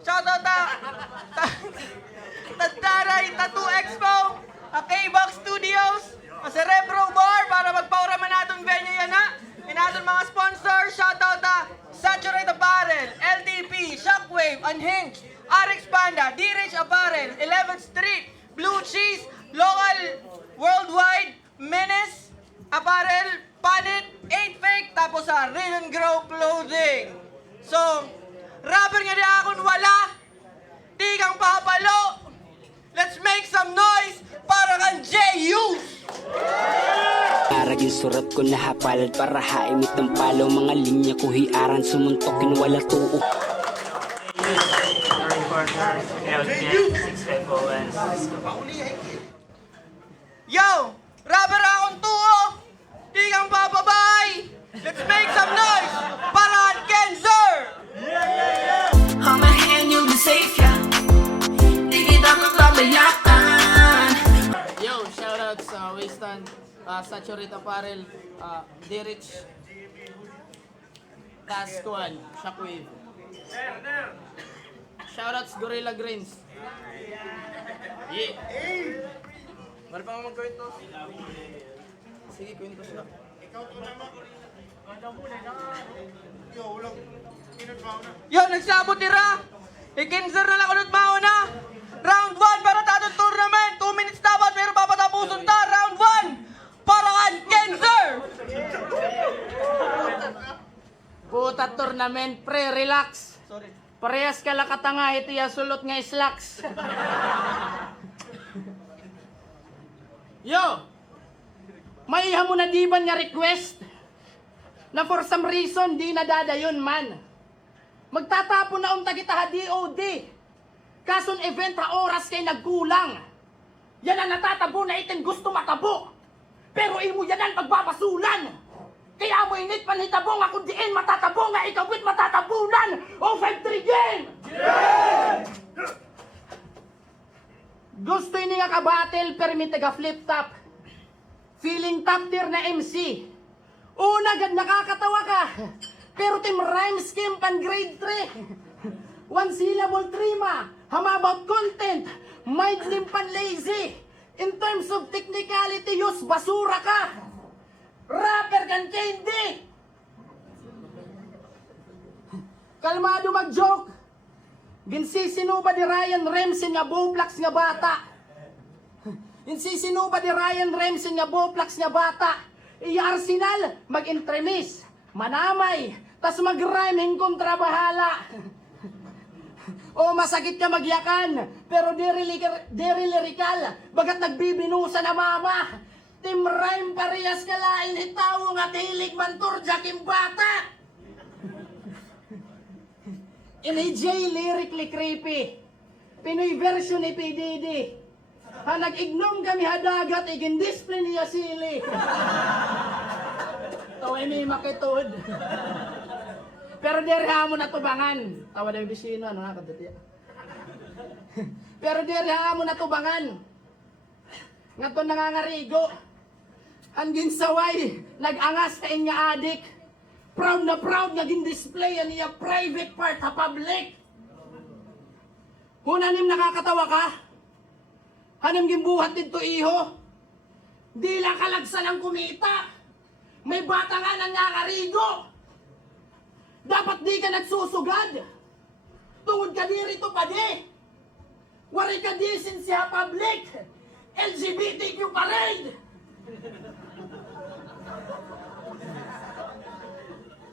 Shoutout Tadaray Tattoo Expo, K-Box Studios, Cerebro Bar para magpaura man natong venue yan ha. Inatong mga sponsors, shoutout Saturate Apparel, LTP, Shockwave, Unhinged, RX Panda, D-Rich Apparel, 11th Street, Blue Cheese, Local, Worldwide, Menace, Apparel, Panit, 8 Fake, tapos sa Real and Grow Clothing. So, rapper nga di akong wala, di kang papalo, let's make some noise para kang J.U.S. Aragin surat ko na hapalad para haimit ng palo. Mga linya ko hiaran sumuntokin wala tuo. Yo! Rapper akong tuo! Di kang bababay! Let's make some noise para kang Kenzer! Hold my hand, you'll be safe, yeah. Di kita mababayakan. Yo, shoutouts sa Wasteland, Saturate Apparel, D-Rich, Task One, Shockwave. Shoutouts Gorilla Greens. Yeah. Mali pa nga mag-kwento. Sige, kwento sila. Yo, nagsabot tira! Ikinzer na lang ulit mauna! Round 1 para tatong tournament! 2 minutes dapat pero papatapusun ta! Round 1 para kang Kenzer! Puta tournament, pre, relax. Sorry. Parehas ka lakatanga, iti sulot nga slacks. Yo! May mo na di ba nga request? Na for some reason, di nadadayon man. Magtatapon na unta kita ha DOD. Kason event ha oras kay nagkulang. Yan ang natatabo na itin gusto matabo. Pero imo yan ang pagbabasulan. Kaya mo init panhitabong ako diin matatabo nga ikawit matatabunan. O 5-3 game! Gusto ini nga ka-battle permit taga flip top. Feeling top tier na MC. Una gad nakakatawa ka. Pero team rhyme scheme pan grade 3. One syllable trima. About content. Mind lim pan lazy. In terms of technicality, use basura ka. Rapper kan candy. Kalmado mag-joke. Ginsisino ba di Ryan Ramsey nga Bowflex nga bata? Ginsisino ba di Ryan Ramsey nga Bowflex nga bata? Iya Arsenal, mag-intremis, manamay, tas mag-rhyming kontra bahala. O masakit ka magyakan, pero diri lyrical, bagat nagbibinusa na mama. Team rhyme parehas ka lain hitaw nga tilig manturja kim bata. NJ lyrically creepy. Pinoy version ni PDD. Ha nag-ignom kami hadagat igin display niya sili. Taway may makitod. Pero diri mo na tubangan. Tawa na yung bisino ano nga kadati. Pero diri mo na tubangan. Ngaton nangangarigo. Hangin saway nag-angas ka inya adik. Proud na proud naging display niya private part ha public. Hunanim nakakatawa ka? Hanam gimbuhat dito iho? Di lang kalagsan ang kumita. May bata nga nang nakarigo. Dapat di ka nagsusugad. Tungod ka di rito pa di. Wari ka di siya public. LGBTQ parade.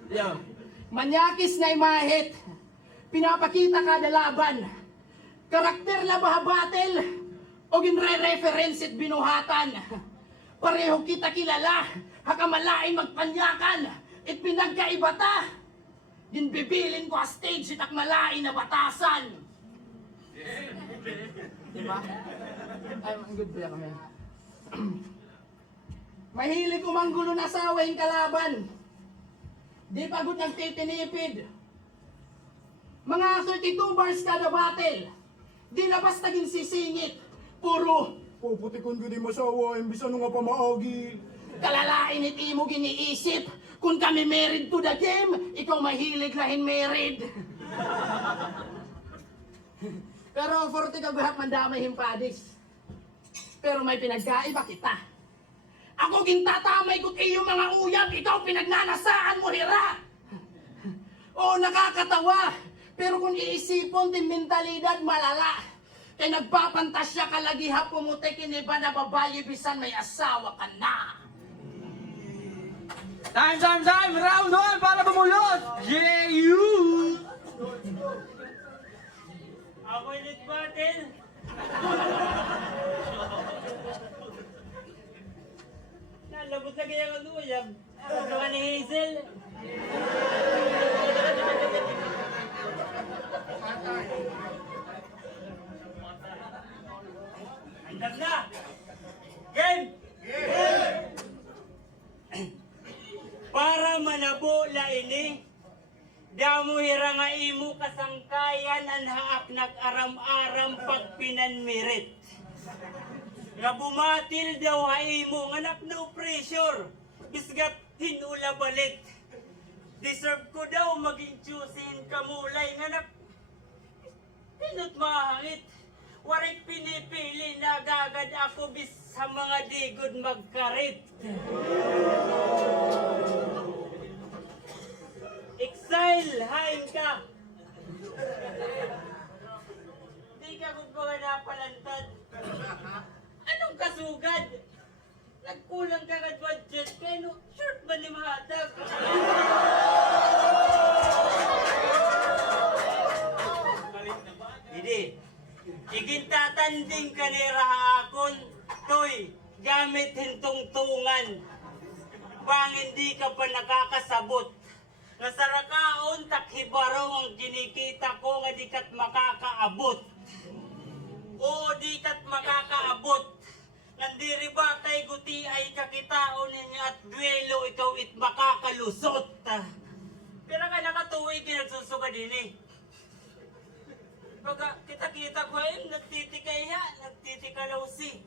Yo. Manyakis na imahit. Pinapakita kada laban. Karakter na bahabatel. O ginre-reference at binuhatan. Pareho kita kilala. Hakamalain magpanyakan. At pinagkaibata. Ginbibilin ko a stage at akmalain na batasan. Diba? I'm good ba kami? Mahilig umanggulo na asawa yung kalaban. Di pagod nagtitinipid. Mga 32 bars kada battle. Di labas naging sisingit. Puro Puputikon ko di masawa, imbis ano nga pamaagi. kalalain iti mo giniisip. Kung kami married to the game, ikaw mahilig lahin married. Klaro, forte ka guhap mandamay himpadis. Pero may pinagkaiba kita. Ako gintatamay ko't iyo mga uyab, ikaw pinagnanasaan mo hira. Oo, nakakatawa. Pero kung iisipon, din mentalidad malala. Kay nagpapantasya ka lagi ha pumuti kiniba na babae bisan may asawa ka na. Time! Round 1 para bumulot! J.U. Ako ulit battle. Nalabot na kaya ka uyab. Ano ka ni Hazel? Handap na! Game! Para manabo laini, damo hira nga imo kasangkayan ang haak nag-aram-aram pag pinanmirit. Nga bumatil daw ha imo nga nak no pressure, bisgat hinula balit. Deserve ko daw maging chusin kamulay nga nak pinot mahangit. Warik pinipili na gagad ako bis sa mga digod magkarit. Exile, hain ka. Di ka kung mga napalantad. Anong kasugad? Nagkulang ka ka budget kaya no short ba ni mahatag? Hindi. Igintatanding ka ni Rahakon, toy, gamit hintungtungan. Bang hindi ka pa nakakasabot. Nasarakaon takhibaro ang kinikita ko nga di kat makakaabot. Oo, di kat makakaabot. Nandiri ba kay guti ay kakitaon ninyo at duelo ikaw it makakalusot. Pero ka nakatuwi kinagsusuga din eh. Pagka kita-kita ko ay nagtitikay ha, nagtitikalawsi.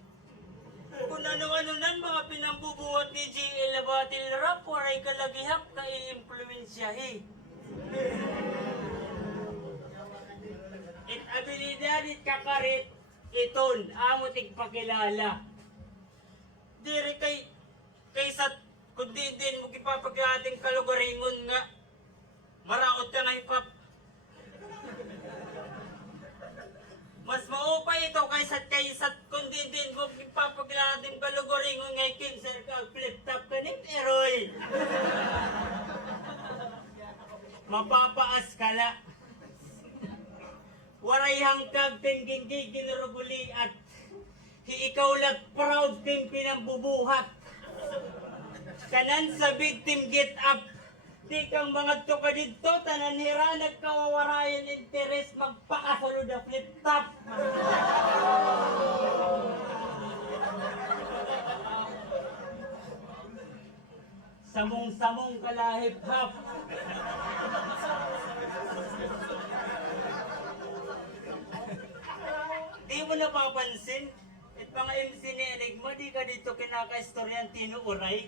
Kung ano-ano nan mga pinambubuhat ni G.L. Batil Rap, waray kalagihap ka i-impluensyahi. It abilidad it kakarit, iton, amot igpakilala. Diri kay sa kundi din mo ipapagating kalugaringon nga, maraot ka nga hipap. Mas maupay ito kaysa kundi din mo ipapaglating kalugoringon ngay cancer ka, flip top ka ni Eroy. Mapapaas ka la. Waray hangkag ting ginrubuli at ikaw lang proud ting pinambubuhat. Kanan sa victim get up. Di kang mga tuka dito, tananira, nagkawawarayan interes, magpakasulod na flip-top. Samong-samong kalahip-hap. Di mo napapansin? At mga MC ni Enigma, di ka dito kinaka-istoryan tinuuray.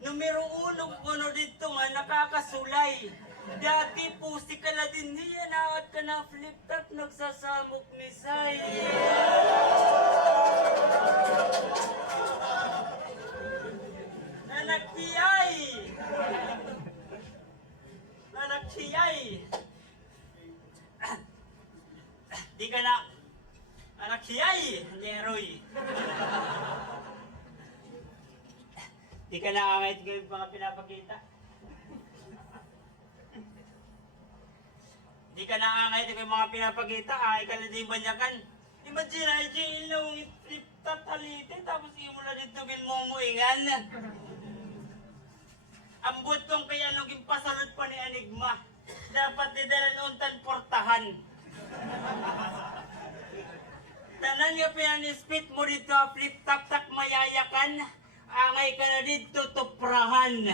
Numero 1 kuno dito nga nakakasulay. Dati pusi ka na din niya na at ka na flip top nagsasamok ni Say. Nanakiyay. Di ka na nanakiyay, Leroy. Di ka naangit ko yung mga pinapakita. Di ka naangit ko yung mga pinapakita. Ay ka na di banyakan. Imagine, ay G.L. na ungit flip-top halitin. Tapos imula dito ginmumuingan. Ambot kong kaya nung pasalot pa ni Enigma. Dapat didalan untan portahan. Tanan nga pinanispit mo dito flip-top tak mayayakan. Angay ka na dito tuprahan.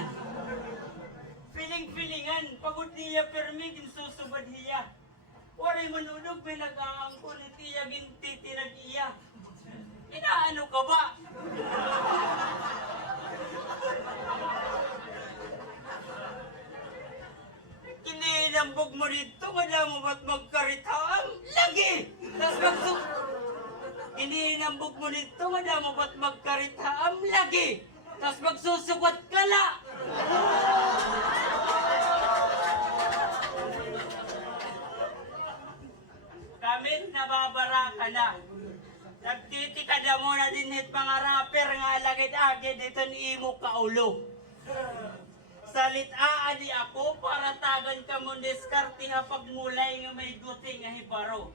Piling-pilingan, pagod niya permi, ginsusubad niya. Waray manunog, pinag-aangko ni tiya ginti tinag-iya. Inaano ka ba? Hindi inambog mo dito, wala mo ba't magkaritaam? Lagi! Tas Ininambog mo dito, wala mo ba't magkaritaam? Lagi! Tas magsusukot ka la! Kamit nababara ka na. Nagtitika na muna din hit mga rapper nga lagit-agit dito ni imo kaulo. Salit-aa di ako para tagan ka mo diskarte nga pagmulay nga may guting nga hibaro.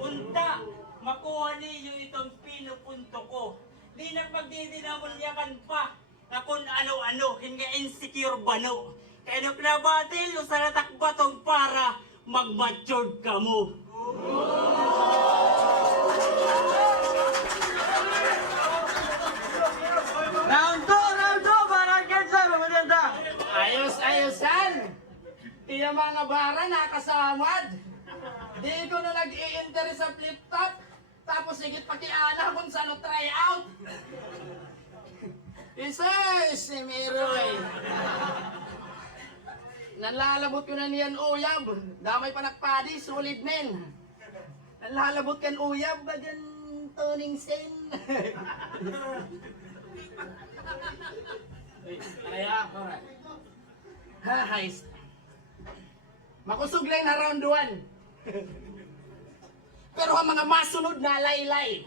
Unta, makuha niyo itong pinupunto ko. Di nagpagdidinamulyakan pa na kung ano-ano, hindi insecure bano. Kaya nagnabatil yung sa natakbatong para mag-matured ka mo. Round 2, parang Quezon, maganda. Ayos-ayosan! Iya mga bara nakasamad. Di ko na nag-i-enter sa flip top. Tapos higit pakiana kung saan try out. Isa, si Miroy. Nalalabot ko na niyan uyab. Damay pa nakpadi, solid nen. Nalalabot kan uyab, bagan toning sen. Kaya, alright. Ha, heist. Makusog lang na round 1. Pero ang mga masunod na laylay.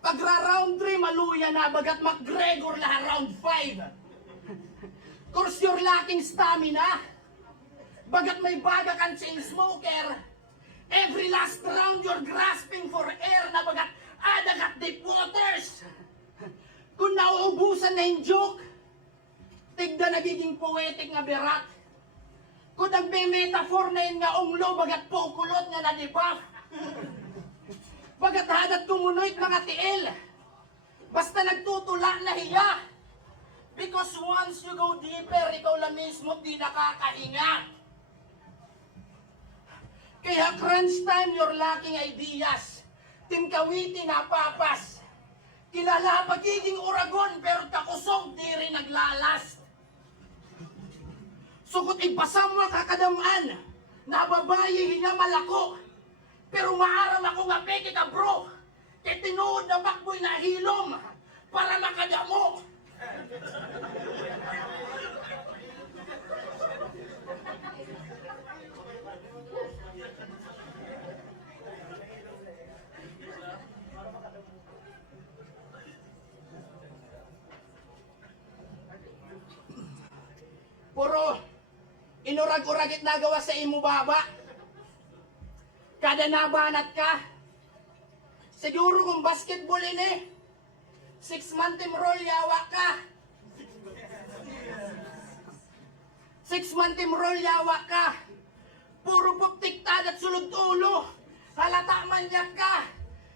Pagra-round 3, maluya na bagat McGregor laha round 5. Course you're lacking stamina. Bagat may baga kan chain smoker. Every last round you're grasping for air na bagat adagat deep waters. Kung nauubusan na yung joke, tigda nagiging poetic nga berat. Kung nagme-metaphor na yun nga unglo, bagat pukulot nga na-debuff. Bagat hadat kumunoy mga tiil. Basta nagtutula na hiya. Because once you go deeper, ikaw lang mismo di nakakahinga. Kaya crunch time, you're lacking ideas. Team Kawiti na papas. Kilala pagiging Uragon, pero kakusog di rin naglalast. Sukot ipasam mo kakadaman, nababayi hinya malako. Pero maaram ako nga peke ka bro, kay tinuod na bakboy na hilom, para makadamo. Puro inurag-uragit nagawa sa imo baba. Kada nabanat ka. Siguro kung basketball ini, 6-man team roll yawa ka. 6-man team roll yawa ka. Puro puptiktad at sulod ulo. Halata man yak ka.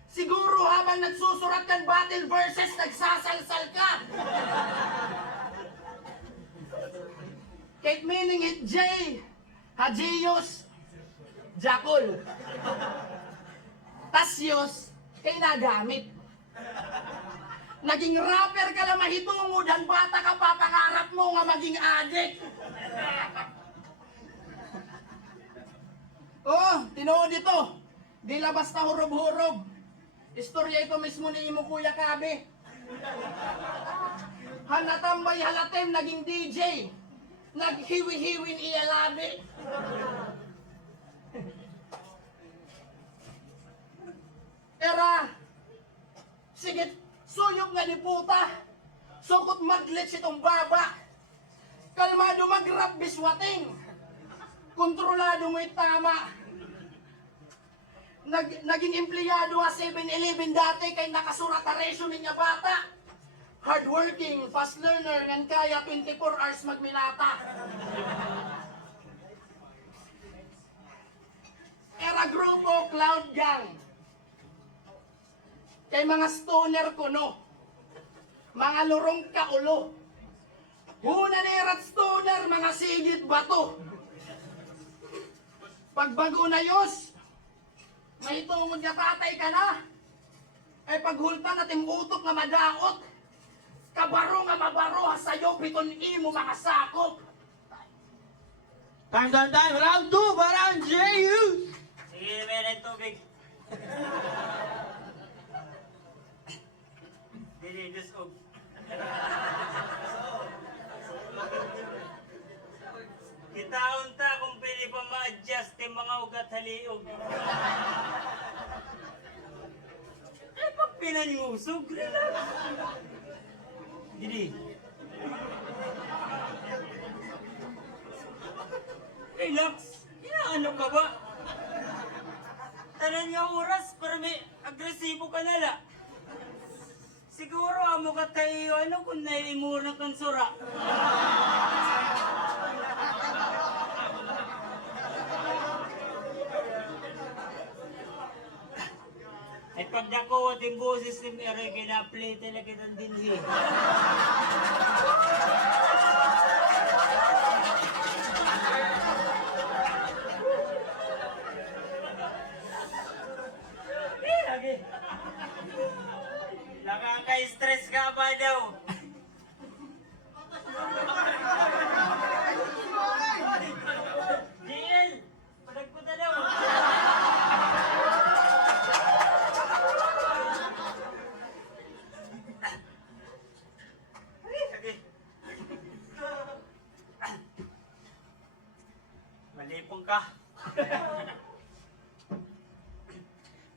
Siguro habang nagsusurat kan battle verses, nagsasalsal ka. Kahit meaning it J, Hajios, Jakul. Tasyos, kay nagamit. Naging rapper ka lang mahitungod, han bata ka pa, pangarap mo nga maging adik. Oh, tinuod ito. Di labas na hurob-hurob. Istorya ito mismo ni imo Kuya Kabe. Hanatambay halatem, naging DJ. Naghiwi-hiwin iya labi. Era, sige, suyok nga ni puta. Sukot maglits itong baba. Kalmado mag-rap biswating. Kontrolado mo yung tama. Naging empleyado sa 7-Eleven dati kay nakasurat na resume niya bata. Hardworking, fast learner, ngan kaya 24 hours magminata. Era grupo Cloud Gang. Kay mga stoner kuno. Mga lurong kaulo. Huna ni erat stoner, mga sigit bato. Pagbago na yos, may tungod nga tatay ka na. Ay paghulta nating utok nga madaot. Kabaro nga mabaro ha sa'yo, biton imo mga sakop. Time. Round 2 para ang JU. Sige, meron tubig. Dinidos og. Kitaon ta kung pwede pa ma-adjust yung mga ugat haliog. Eh, pag pinanyusog, relax. Gini. Relax. Inaano ka ba? Tanan nga oras, pero may agresibo ka nala. Siguro amo ka tayo ano kung naimuro ng kansura. Ay pagdako at yung boses ni Mary, kina-play talaga ng dinhi. Lagi. Nakaka-stress ka ba daw? JL, padagputa daw. Lagi. Malipong ka.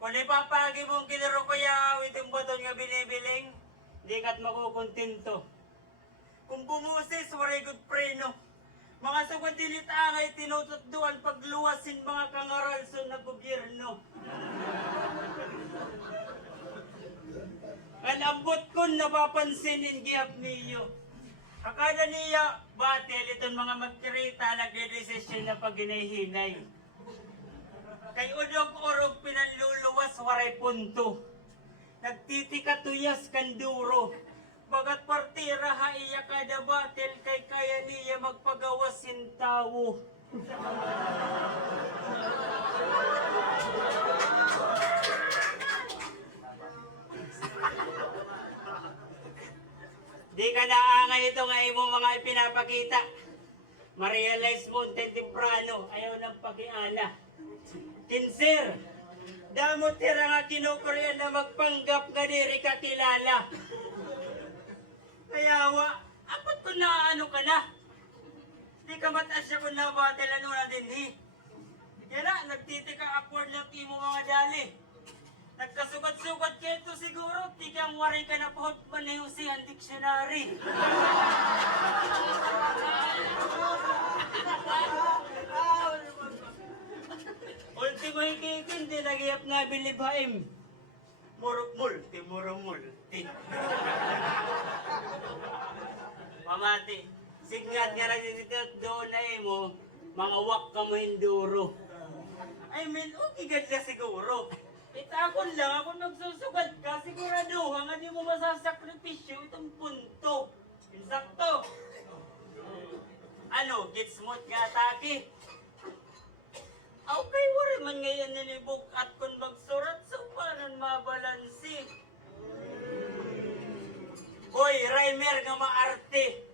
Kung ipapagi mong kinaro ko ya itong baton nga binibiling, di ka't makukontento. Kung bumusis, waray good preno. Mga sugod dilit angay tinututduan pagluwasin mga kangaralson na gobyerno. Ang ambot ko napapansin in gihap niyo. Akala niya, batel itong mga magkirita nagdedesisyon na pag hinahinay. Kay udog-urog pinanluluwas waray punto. Nagtitikatuyas kanduro. Bagat partira haiya kada batel kay kaya niya magpagawas sin tao. Di ka naangay ito nga imong mga ipinapakita. Ma-realize mo temprano, ayaw ng pakiala. Kinsir, damot tira nga kinukuryan na magpanggap nga diri ka kilala. Kayawa, apat ko na ano ka na. Di ka matasya ko na batel ano na dinhi. Kaya na, nagtitika upward ng imo mga dali. Nagkasugat-sugat kayo ito siguro, di kang waray ka na pohot manayusi ang diksyonary. Ultimo hikikin, di nagyap nga bilibhaim. Murok-multi. Pamati, signat nga rin dito doon na mo, mga wak ka mo hinduro. I mean, okay ganda siguro. Itakon lang ako nagsusugat ka, sigurado nga di mo masasakripisyo itong punto. Insakto. Ano, gets mo nga atake? Okay, wari man ngayon nilibog at kung magsurat, so paano mabalansi? Hoy, Raymer nga maarte.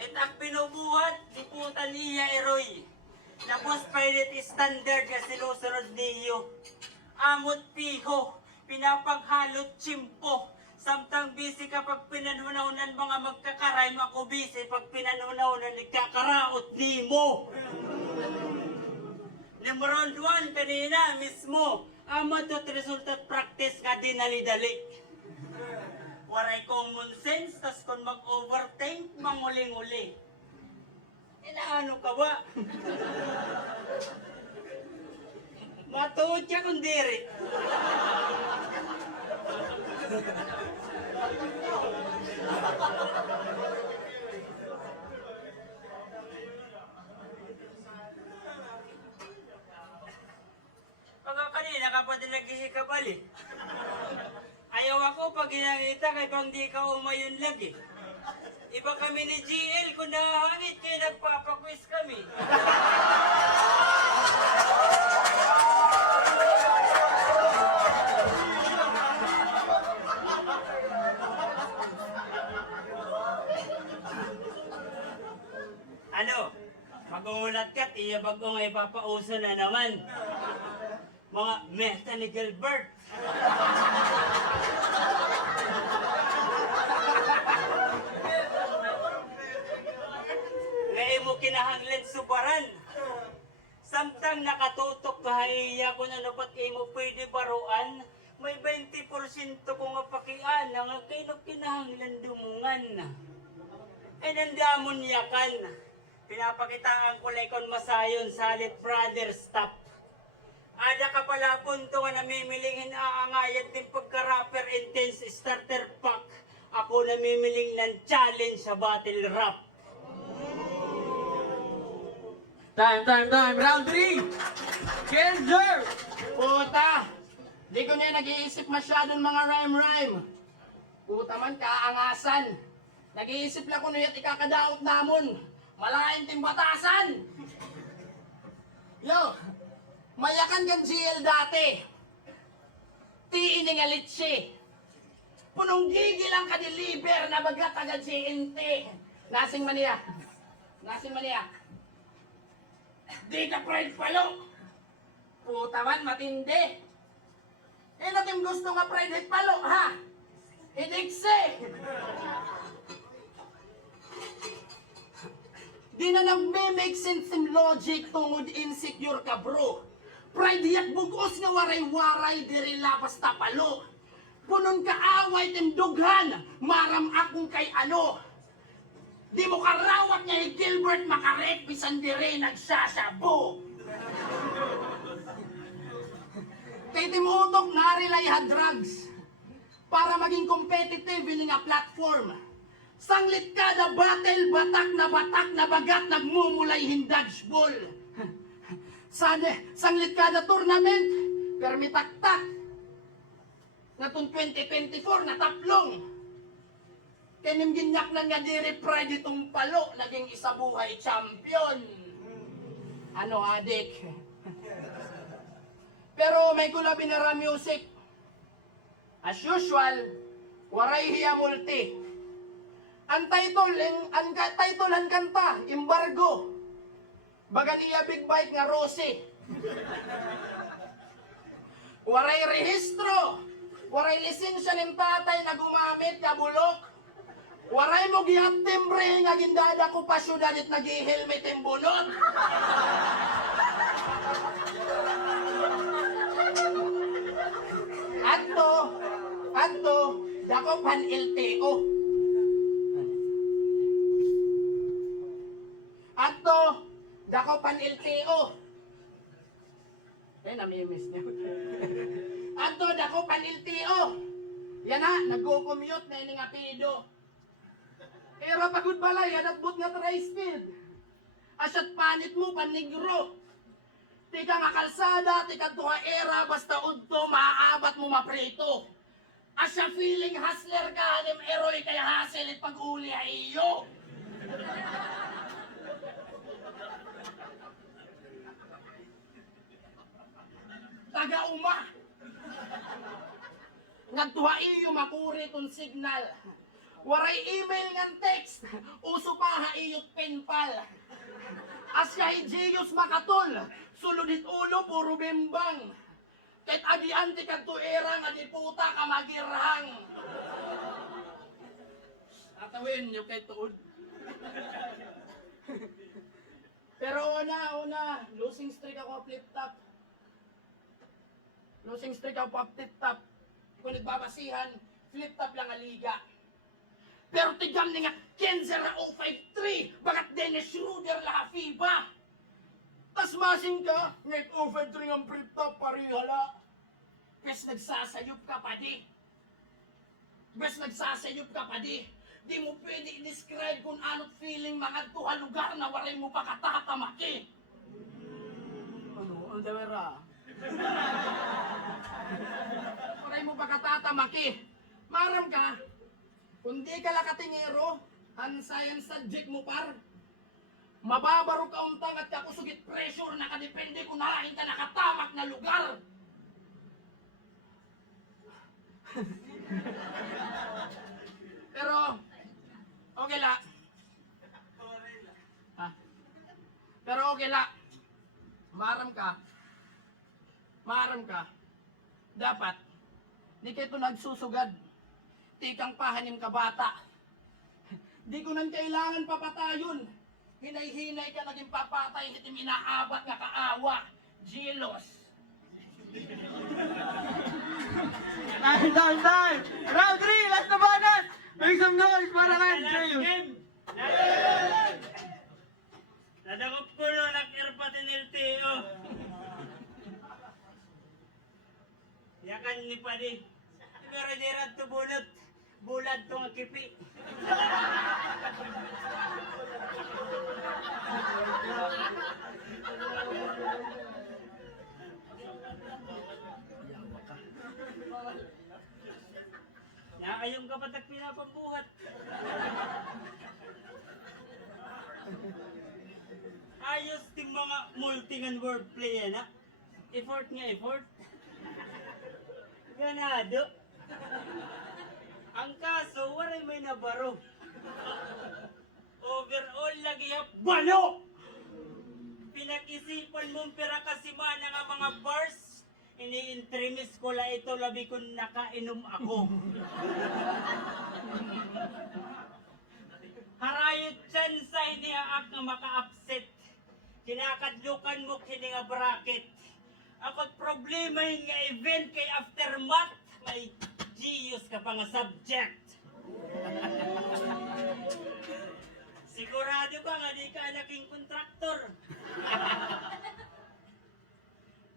Itak pinubuhat, diputan niya eroy. Tapos pilot standard nga sinusunod niyo. Amot piho, pinapaghalot chimpo. Samtang busy kapag pinanunahunan mga magkakaray, ako busy pag pinanunahunan nagkakaraot ni mo. Round 1 kanina mismo, amot at resultat practice nga dinali-dali. Waray common sense, tas kung mag-overthink, manguling-uli. Inaano ka ba? Matuod siya kung diri. Pagka kanina ka pa din naghihikabal eh. Ayaw ako pag ginangita kay bang di ka umayon lagi. Iba kami ni GL kung nahangit kayo nagpapaquiz kami. Ano? Magulat ka, tiya bagong ay papauso na naman. Mga meta ni Gilbert. Ngayon mo kinahanglan subaran. Samtang nakatutok kahaiya kung ano ba't kayo mo pwede baruan, may 20% ko nga pakian nga kayo kinahanglan dumungan. Ay nandamon yakan. Pinapakitaan ko lekon masayon salit brother stop. Ada ka pala punto nga namimiling inaangayan din pagka-rapper intense starter pack. Ako namimiling ng challenge sa battle rap. Time! Round 3! Kenzer! Puta! Di ko na nag-iisip masyadong mga rhyme. Puta man, kaangasan. Nag-iisip lang ko na yat ikakadaot namon. Malaking timbatasan! Yo! Mayakan kan GL dati. Tiin nga litsi. Punong gigil ang kadeliver na bagat agad GNT. Nasing maniya. Di ka pride palo. Puta man, matindi. Natin gusto nga pride hit palo, ha? Idiksi. Di na nag-make sense in logic tungod insecure ka, bro. Pride yak bugos nga waray-waray diri lapas tapalo. Punon ka away tindughan, maram akong kay ano. Di mo karawat niya Gilbert makarep bisan dire nagsasabo. Kay timutok narilay ha drugs para maging competitive in nga platform. Sanglit kada battle, batak na bagat nagmumulay hindodgeball. Sanglit kada tournament, permitaktak. Natong 2024 na taplong. Kanim ginyak na nga diri pride itong palo, naging isa buhay champion. Ano adik? Pero may kulabi na ra music. As usual, waray hiya multi. Ang title ang kanta, Embargo. Bagan iya big bike nga Rossi. Waray rehistro. Waray lisensya ng tatay na gumamit ka bulok. Waray mo gihap timbre nga gindada ko pa syudad at nag-helmet yung bunot. Adto, dako pan LTO. Adto, dako pan LTO. Namimiss niya. Adto, dako pan LTO. Yan na, nag-commute na yung apido. Era pagod balay, hanatbot nga tri-speed. Asyat panit mo, panigro. Tika nga kalsada, tika tuha era, basta udto, maaabat mo maprito. Asya feeling hustler ka, halim eroy kaya hasil at pag-uli ay iyo. Taga-uma. Nagtuha iyo makuri tong signal. Waray email ng text, uso pa ha iyot penpal. Asya hijiyos makatol, suludit ulo puro bimbang. Kahit agian ti kadto era nga di puta ka magirhang. Atawin nyo kay tuod. Pero una, losing streak ako flip top. Losing streak ako flip top. Kung nagbabasihan, flip top lang ang liga. Pero tigam ni nga, Kenzer 053, bagat Dennis Schroeder laha FIBA. Tas masing ka, ngayon 053 ang flip top, parihala. Bes nagsasayop ka pa di. Di mo pwede i-describe kung ano't feeling mga tuha lugar na waray mo pa katatamaki. Ano? Ang dawera? Waray mo pa katatamaki. Maram ka, kung di ka lakatingero, ang science subject mo par, mababaro ka untang at kakusugit pressure na kadepende kung narahin ka nakatamak na lugar. Pero, okay la. Pero okay la. Maaram ka. Maaram ka. Dapat, di kayo nagsusugad. Tikang pahanim ka bata. Di ko nang kailangan papatayon. Hinay-hinay ka naging papatay, hitim inaabat nga kaawa. Jealous. Time! Round 3, last na bonus! Make some noise para kay Andrew! Nadakop ko no, nakirpatin LTO. Yakan ni Padi. Pero di rin to bunot. Bulad to nga kipi. Nakayong kapatag pinapambuhat. Ayos ting mga multingan wordplay yan ha. Effort nga effort. Ganado. Ang kaso, waray may nabaro. Overall, lagi balo! Pinag-isipan mong pira kasimana nga mga bars, ini-intremis ko la ito labi kung nakainom ako. Harayot dyan sa iniaak nga maka-upset. Kinakadlukan mo kini nga bracket. Ako't problema yun nga event kay aftermath, may Giyos ka pa nga subject. Sigurado ka nga di ka laking kontraktor.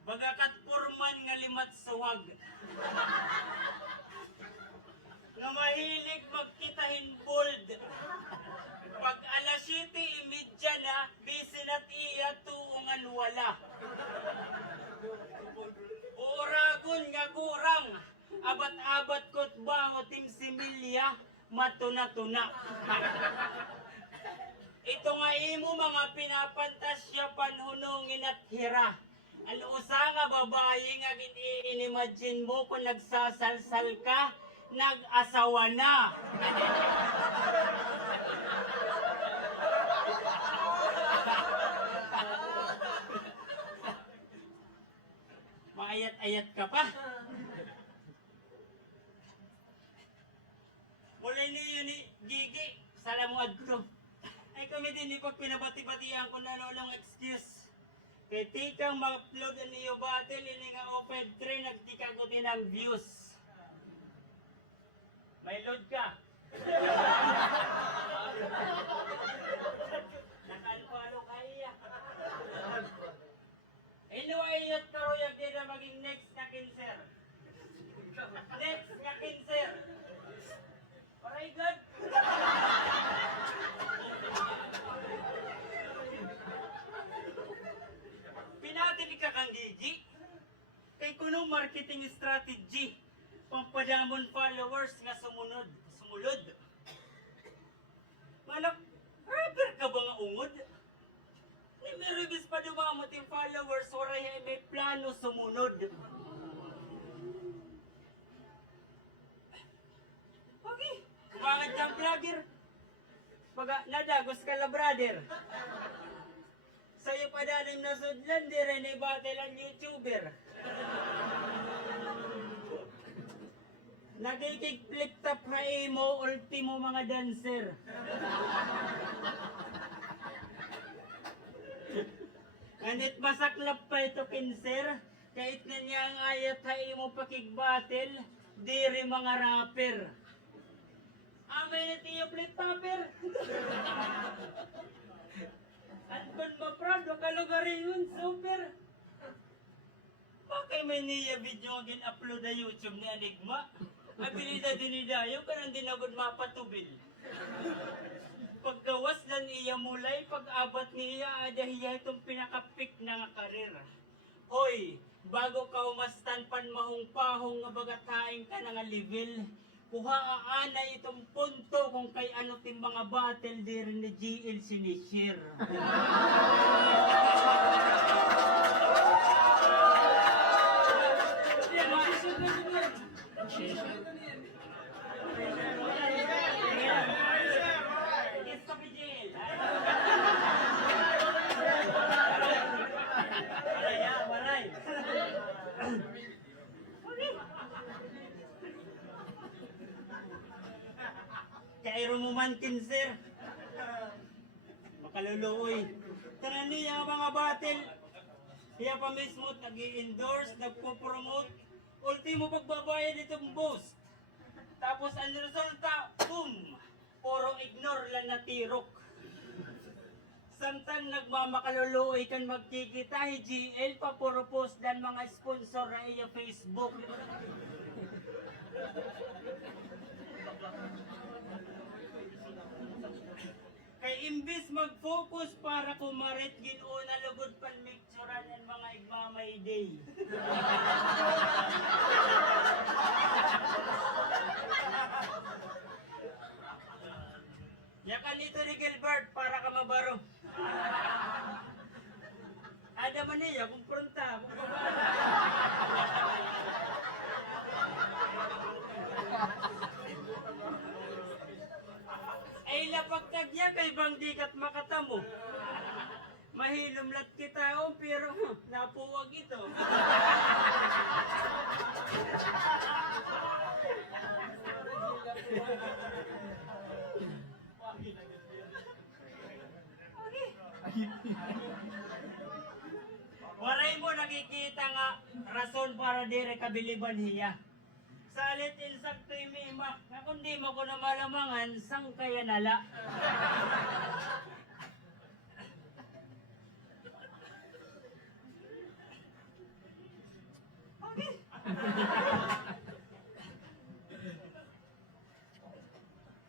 Bagakat purman nga limat suwag. Nga mahilig magkitahin bold. Pag alas 7:30 na, busy na't iya tuungan wala. Uragon nga kurang. Abat-abat ko't bango tim similya, matuna-tuna. Ito nga imo mga pinapantasya panhunungin at hira. Ano usa nga babae nga inimagine mo kung nagsasalsal ka, nag-asawa na. Maayat-ayat ka pa. Mula niyo ni Gigi, salamuad ko. Ay kami din ni pag pinabati-batihan ko na lolong excuse. Kaya tikang ma-upload niyo battle, ini nga open 3, nagtikagot din ang views. May load ka. Nakalpalo kaya. Anyway, yun karoyag din na maging next na cancer. Next na cancer. Alright, good. Pinatili ka kang Gigi. Kay kuno marketing strategy. Pampadamon followers nga sumulod. Manak, rapper ka ba nga ungod? Ni meribis pa dumamot yung followers, waray may plano sumunod. Okay. Kumangat kang vlogger. Baga, nadagos ka la brother. Sa'yo pa danim na sudlan, di rin i-battle ang YouTuber. Nagikik flip top na imo, ultimo mga dancer. Nganit masaklap pa ito kinser, kahit na niya ang ayat na imo pakigbattle, di rin mga rapper. Amay na tiyo flip topper. At kung ma-proud, wakalugarin yun, super. Bakit may niya video nga gin-upload na YouTube ni Enigma? Abilidad din ni Dayo, karang dinagod mapatubil. Paggawas lang iya mulay, pag-abat niya, adahiya itong pinakapik na nga karir. Hoy, bago ka umastan pan mahong-pahong nga bagataing ka na nga level, kuhaan na itong punto kung kay ano tim mga battle di rin ni GL sinishare. mo man kinser. Makaluluoy. Tanan niya mga battle. Siya pa mismo nag-i-endorse, nagpo-promote. Ultimo pagbabayad itong boss. Tapos ang resulta, boom! Puro ignore lang na tirok. Samtang nagmamakaluluoy kan magkikita, GL pa puro post dan mga sponsor na iya Facebook. Kay imbis mag-focus para kumarit ginuna lugod pan micturan ang mga igmamay day. Yakan ito ni Gilbert para ka mabaro. Ada man niya, kumpronta. Ay lapagtag niya kay bang dikat makatamo. Mahilumlat kita pero napuwag ito. Waray mo nakikita nga rason para dire kabiliban hiya. Salit insakto imimak na kundi mo ko na malamangan sang kaya nala.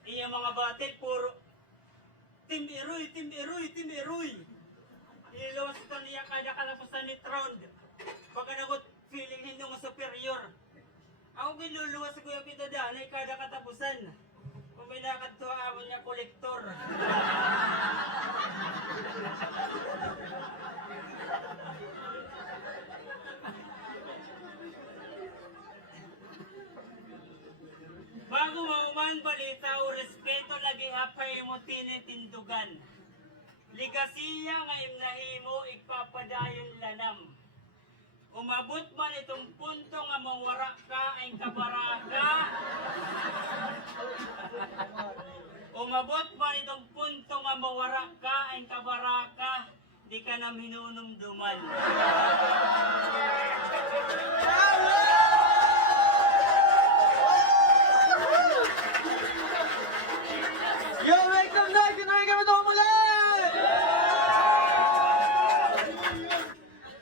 Iya mga batik puro Team Eroy, Team Eroy, Team Eroy. Ilawas ito niya kada kalapusan ni Trond. Baka nagot feeling hindi mo superior. Ako ginluluwas ko yung pitadanay kada katapusan. Kung may nakatuwa ako niya kolektor. Bago mauman balita o respeto lagi apay mo tinitindugan. Ligasiya nga imnahimo ipapadayon lanam. Umabot man itong punto nga mawara ka ay kabaraka. Umabot man itong punto nga mawara ka ay kabaraka. Di ka na minunumduman. Yo, make some noise! Kinaray kami ito muli!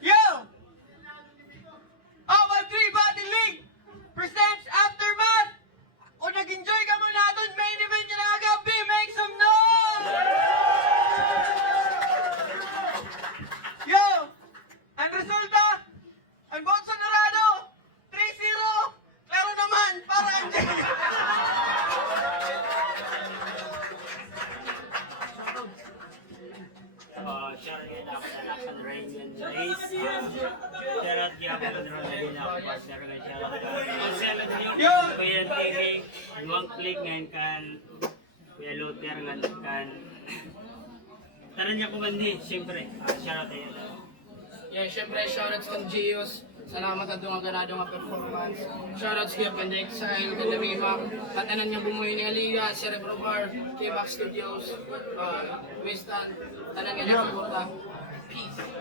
Yo! O53 Battle League presents Aftermath! Kung nag-enjoy ka mo natin, main event niya na agabi, make some noise! Yo! Ang resulta, ang Bolsonaro, 3-0! Klaro naman, para MJ! Shoutout yan ako sa Lakan Rain and Race. Shoutout yan ako sa Rain ako partner ka. Shoutout ka. Ang salad niyo, Kuya TV, luwang click ngayon kan Kuya Luther ngayon kan taran niya kumandi, siyempre. Shoutout yan. Yeah, syempre shoutouts kang Gios. Salamat at doon ang ganado nga performance. Shoutouts kay Pandek Exile, kay Rimac, katanan niya bumuhay ni Aliyah, Cerebro Bar, K-Back Studios, Winston, tanan niya suporta. Peace.